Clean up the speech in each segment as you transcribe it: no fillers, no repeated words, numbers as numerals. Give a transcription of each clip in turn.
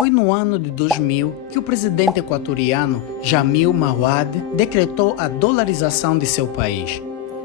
Foi no ano de 2000 que o presidente equatoriano Jamil Mahuad decretou a dolarização de seu país.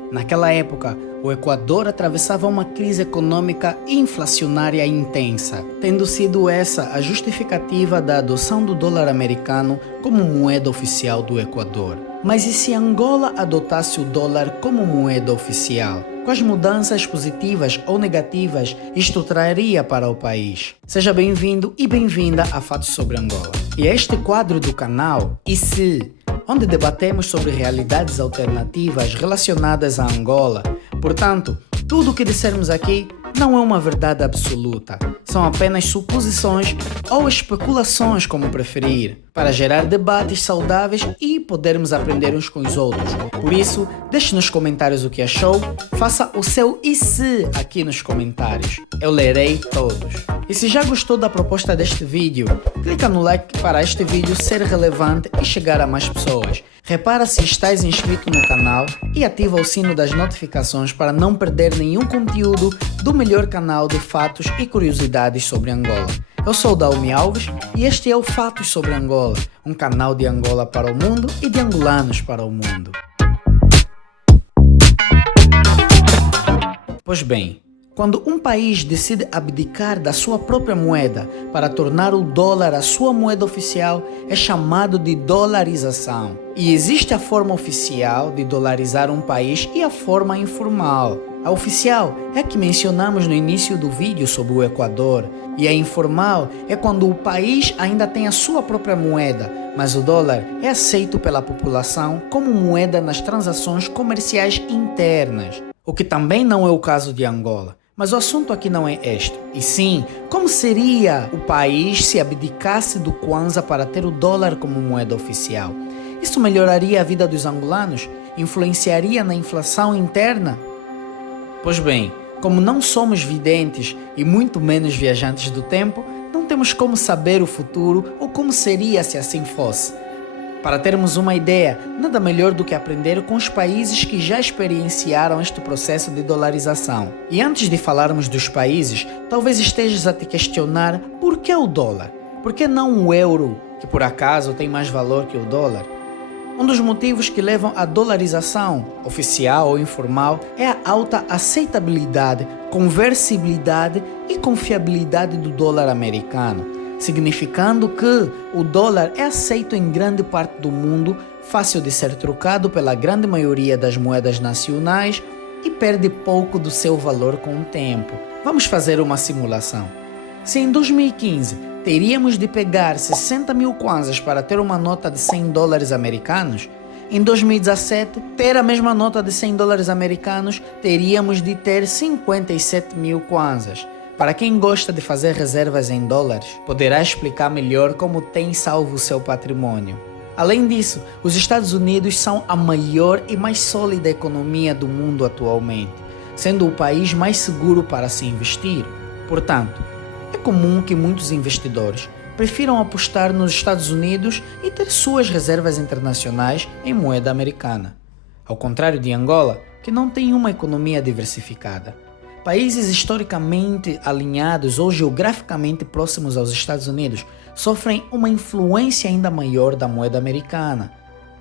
Naquela época, o Equador atravessava uma crise econômica e inflacionária intensa, tendo sido essa a justificativa da adoção do dólar americano como moeda oficial do Equador. Mas e se Angola adotasse o dólar como moeda oficial? Quais mudanças positivas ou negativas isto traria para o país? Seja bem-vindo e bem-vinda a Fatos sobre Angola. E este quadro do canal, E se?, onde debatemos sobre realidades alternativas relacionadas a Angola. Portanto, tudo o que dissermos aqui não é uma verdade absoluta, são apenas suposições ou especulações, como preferir, para gerar debates saudáveis e podermos aprender uns com os outros. Por isso, deixe nos comentários o que achou, faça o seu e se aqui nos comentários. Eu lerei todos. E se já gostou da proposta deste vídeo, clica no like para este vídeo ser relevante e chegar a mais pessoas. Repara se estás inscrito no canal e ativa o sino das notificações para não perder nenhum conteúdo do melhor canal de fatos e curiosidades sobre Angola. Eu sou o Daumi Alves e este é o Fatos sobre Angola, um canal de Angola para o mundo e de angolanos para o mundo. Pois bem, quando um país decide abdicar da sua própria moeda para tornar o dólar a sua moeda oficial, é chamado de dolarização. E existe a forma oficial de dolarizar um país e a forma informal. A oficial é a que mencionamos no início do vídeo sobre o Equador, e a informal é quando o país ainda tem a sua própria moeda, mas o dólar é aceito pela população como moeda nas transações comerciais internas, o que também não é o caso de Angola. Mas o assunto aqui não é este, e sim, como seria o país se abdicasse do Kwanza para ter o dólar como moeda oficial? Isso melhoraria a vida dos angolanos? Influenciaria na inflação interna? Pois bem, como não somos videntes e muito menos viajantes do tempo, não temos como saber o futuro ou como seria se assim fosse. Para termos uma ideia, nada melhor do que aprender com os países que já experienciaram este processo de dolarização. E antes de falarmos dos países, talvez estejas a te questionar por que o dólar? Por que não o euro, que por acaso tem mais valor que o dólar? Um dos motivos que levam à dolarização, oficial ou informal, é a alta aceitabilidade, conversibilidade e confiabilidade do dólar americano, significando que o dólar é aceito em grande parte do mundo, fácil de ser trocado pela grande maioria das moedas nacionais e perde pouco do seu valor com o tempo. Vamos fazer uma simulação. Se em 2015 teríamos de pegar 60 mil kwanzas para ter uma nota de 100 dólares americanos, em 2017, ter a mesma nota de 100 dólares americanos, teríamos de ter 57 mil kwanzas. Para quem gosta de fazer reservas em dólares, poderá explicar melhor como tem salvo o seu patrimônio. Além disso, os Estados Unidos são a maior e mais sólida economia do mundo atualmente, sendo o país mais seguro para se investir. Portanto, é comum que muitos investidores prefiram apostar nos Estados Unidos e ter suas reservas internacionais em moeda americana. Ao contrário de Angola, que não tem uma economia diversificada. Países historicamente alinhados ou geograficamente próximos aos Estados Unidos sofrem uma influência ainda maior da moeda americana.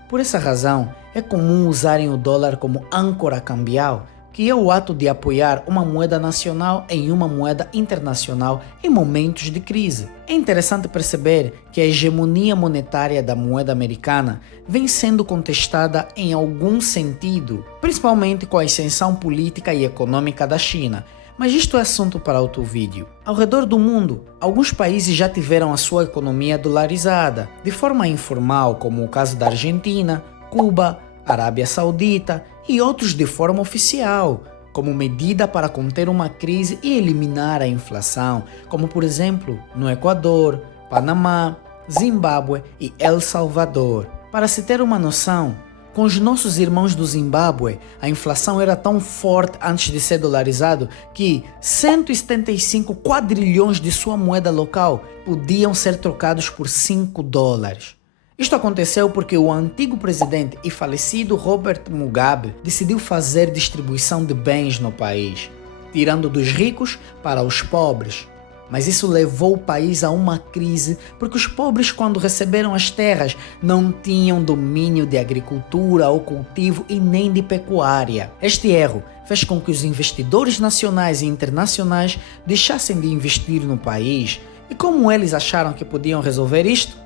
Por essa razão, é comum usarem o dólar como âncora cambial, que é o ato de apoiar uma moeda nacional em uma moeda internacional em momentos de crise. É interessante perceber que a hegemonia monetária da moeda americana vem sendo contestada em algum sentido, principalmente com a ascensão política e econômica da China. Mas isto é assunto para outro vídeo. Ao redor do mundo, alguns países já tiveram a sua economia dolarizada, de forma informal, como o caso da Argentina, Cuba, Arábia Saudita e outros de forma oficial, como medida para conter uma crise e eliminar a inflação, como por exemplo no Equador, Panamá, Zimbábue e El Salvador. Para se ter uma noção, com os nossos irmãos do Zimbábue, a inflação era tão forte antes de ser dolarizado que 175 quadrilhões de sua moeda local podiam ser trocados por 5 dólares. Isto aconteceu porque o antigo presidente e falecido Robert Mugabe decidiu fazer distribuição de bens no país, tirando dos ricos para os pobres. Mas isso levou o país a uma crise porque os pobres, quando receberam as terras, não tinham domínio de agricultura ou cultivo e nem de pecuária. Este erro fez com que os investidores nacionais e internacionais deixassem de investir no país. E como eles acharam que podiam resolver isto?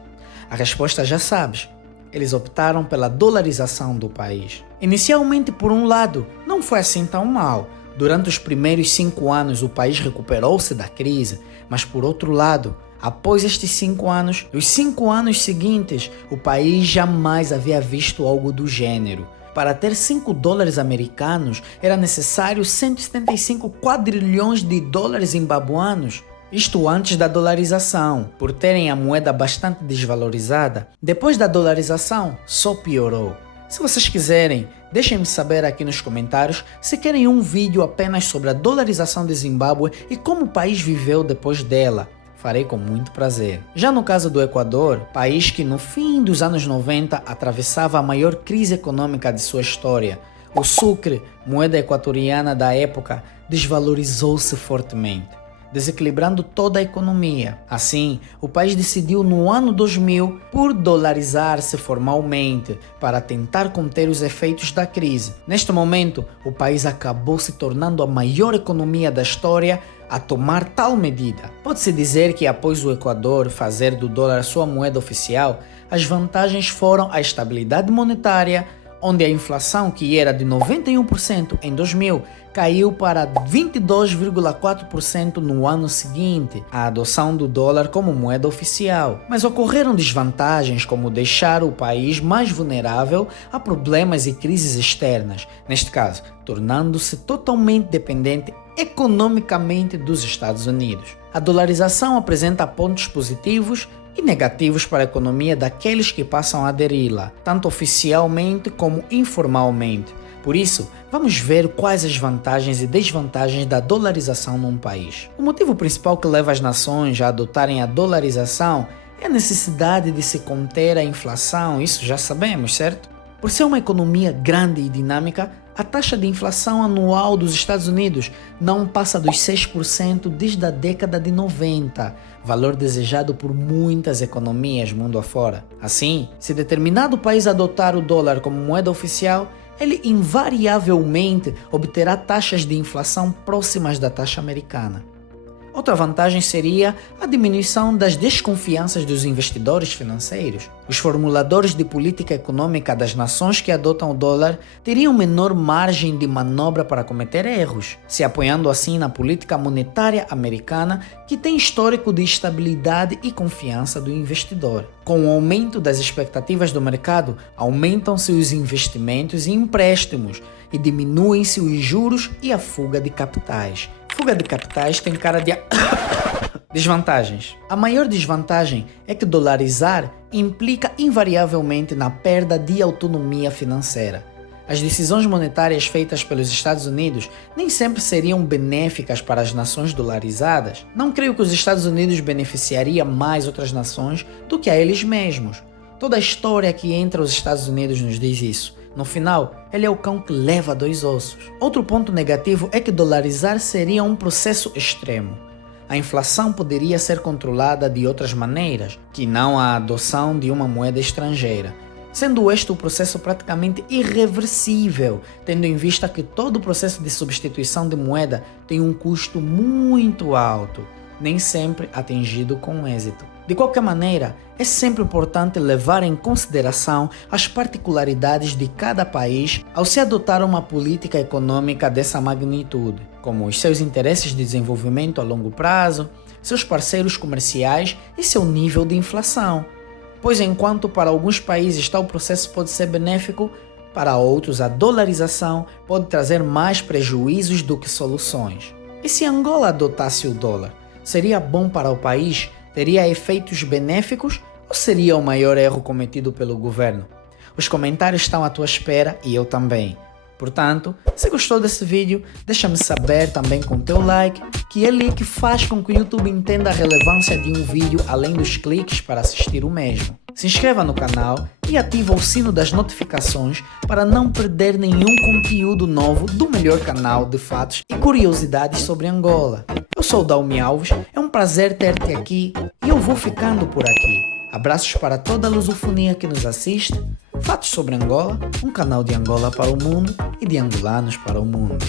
A resposta já sabes. Eles optaram pela dolarização do país. Inicialmente, por um lado, não foi assim tão mal. Durante os primeiros 5 anos, o país recuperou-se da crise. Mas, por outro lado, após estes 5 anos, os 5 anos seguintes, o país jamais havia visto algo do gênero. Para ter 5 dólares americanos, era necessário 175 quadrilhões de dólares zimbabuanos. Isto antes da dolarização, por terem a moeda bastante desvalorizada. Depois da dolarização, só piorou. Se vocês quiserem, deixem-me saber aqui nos comentários se querem um vídeo apenas sobre a dolarização de Zimbábue e como o país viveu depois dela. Farei com muito prazer. Já no caso do Equador, país que no fim dos anos 90 atravessava a maior crise econômica de sua história, o sucre, moeda equatoriana da época, desvalorizou-se fortemente, desequilibrando toda a economia. Assim, o país decidiu no ano 2000 por dolarizar-se formalmente para tentar conter os efeitos da crise. Neste momento, o país acabou se tornando a maior economia da história a tomar tal medida. Pode-se dizer que após o Equador fazer do dólar sua moeda oficial, as vantagens foram a estabilidade monetária, onde a inflação, que era de 91% em 2000, caiu para 22,4% no ano seguinte, a adoção do dólar como moeda oficial. Mas ocorreram desvantagens como deixar o país mais vulnerável a problemas e crises externas, neste caso, tornando-se totalmente dependente economicamente dos Estados Unidos. A dolarização apresenta pontos positivos e negativos para a economia daqueles que passam a aderi-la, tanto oficialmente como informalmente. Por isso, vamos ver quais as vantagens e desvantagens da dolarização num país. O motivo principal que leva as nações a adotarem a dolarização é a necessidade de se conter a inflação, isso já sabemos, certo? Por ser uma economia grande e dinâmica, a taxa de inflação anual dos Estados Unidos não passa dos 6% desde a década de 90, valor desejado por muitas economias mundo afora. Assim, se determinado país adotar o dólar como moeda oficial, ele invariavelmente obterá taxas de inflação próximas da taxa americana. Outra vantagem seria a diminuição das desconfianças dos investidores financeiros. Os formuladores de política econômica das nações que adotam o dólar teriam menor margem de manobra para cometer erros, se apoiando assim na política monetária americana, que tem histórico de estabilidade e confiança do investidor. Com o aumento das expectativas do mercado, aumentam-se os investimentos e empréstimos e diminuem-se os juros e a fuga de capitais. Fuga de capitais tem cara de... Desvantagens. A maior desvantagem é que dolarizar implica invariavelmente na perda de autonomia financeira. As decisões monetárias feitas pelos Estados Unidos nem sempre seriam benéficas para as nações dolarizadas. Não creio que os Estados Unidos beneficiaria mais outras nações do que a eles mesmos. Toda a história que entra os Estados Unidos nos diz isso. No final, ele é o cão que leva 2 ossos. Outro ponto negativo é que dolarizar seria um processo extremo. A inflação poderia ser controlada de outras maneiras, que não a adoção de uma moeda estrangeira, sendo este o processo praticamente irreversível, tendo em vista que todo o processo de substituição de moeda tem um custo muito alto, nem sempre atingido com êxito. De qualquer maneira, é sempre importante levar em consideração as particularidades de cada país ao se adotar uma política econômica dessa magnitude, como os seus interesses de desenvolvimento a longo prazo, seus parceiros comerciais e seu nível de inflação. Pois enquanto para alguns países tal processo pode ser benéfico, para outros a dolarização pode trazer mais prejuízos do que soluções. E se Angola adotasse o dólar, seria bom para o país? Teria efeitos benéficos ou seria o maior erro cometido pelo governo? Os comentários estão à tua espera e eu também. Portanto, se gostou desse vídeo, deixa-me saber também com teu like, que é ali que faz com que o YouTube entenda a relevância de um vídeo além dos cliques para assistir o mesmo. Se inscreva no canal e ativa o sino das notificações para não perder nenhum conteúdo novo do melhor canal de fatos e curiosidades sobre Angola. Eu sou o Dalmi Alves, é um prazer ter-te aqui e eu vou ficando por aqui. Abraços para toda a lusofonia que nos assiste. Fatos sobre Angola, um canal de Angola para o mundo e de angolanos para o mundo.